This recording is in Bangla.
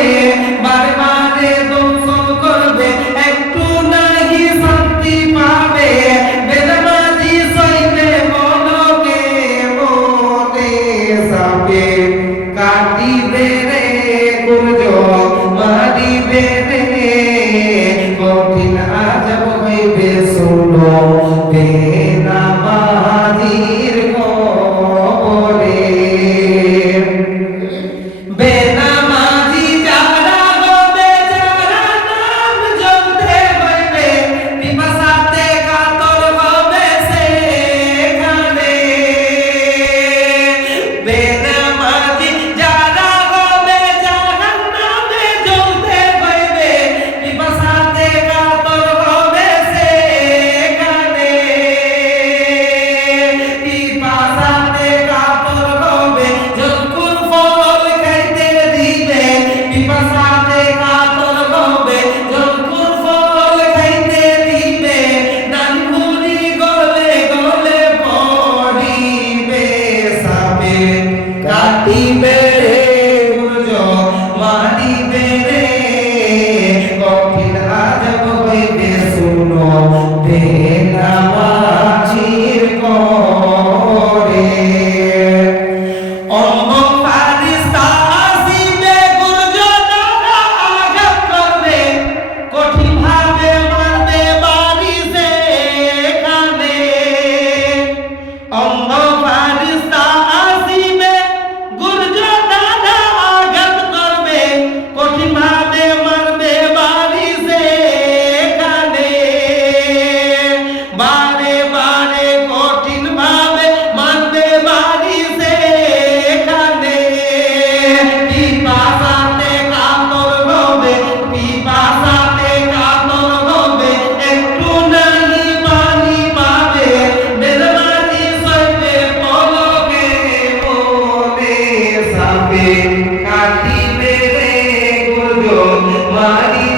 পাবে, বারে বারে দংশন করবে, একটু নাহি শান্তি পাবে। বেদবাজি সইবে মনকে মনে সাপে কাটিবে রে গুর্জ মারিবে রে, কঠিন আজব হইবে শুনো বেনামাজির খবরে। বেনামাজি যারা হবে, যারা নাম জপতে হইবে, পিপাসাতে কাতর হবে সেখানে। বেনামাজি যারা হবে, যারা নামে জপতে হইবে, পিপাসাতে কাতর হবে সেখানে। পিপাসাতে কাতর হবে, যতক্ষণ ফল খাইতে দিবে। পিপাসাতে কাতর হবে, যতক্ষণ ফল খাইতে দিবে। নানপুরি গলে গলে পড়িবে সাপে কাটিবে রে গুর্জ মারিবে রে, কঠিন আজব হইবে শুনো বেনামাজির করে। অন্ধ ফারিস্তা আসিবে, গুর্জ দ্বারা আঘাত করবে, কঠিন ভাবে মারবে বাড়ি সেখানে। অন্ধ ফারিস্তা আসিবে, গুর্জ দ্বারা আঘাত করবে, কঠিন ভাবে মারবে বাড়ি সেখানে। বারে বারে কঠিন ভাবে মারবে বাড়ি সেখানে। পিপাসাতে কাতর হবে, পিপাসাতে কাতর হবে, একটু নাহি পানি পাবে। বেদবাজি সইবে পলকে মনে সাপে কাটিবে রে গুর্জ মারি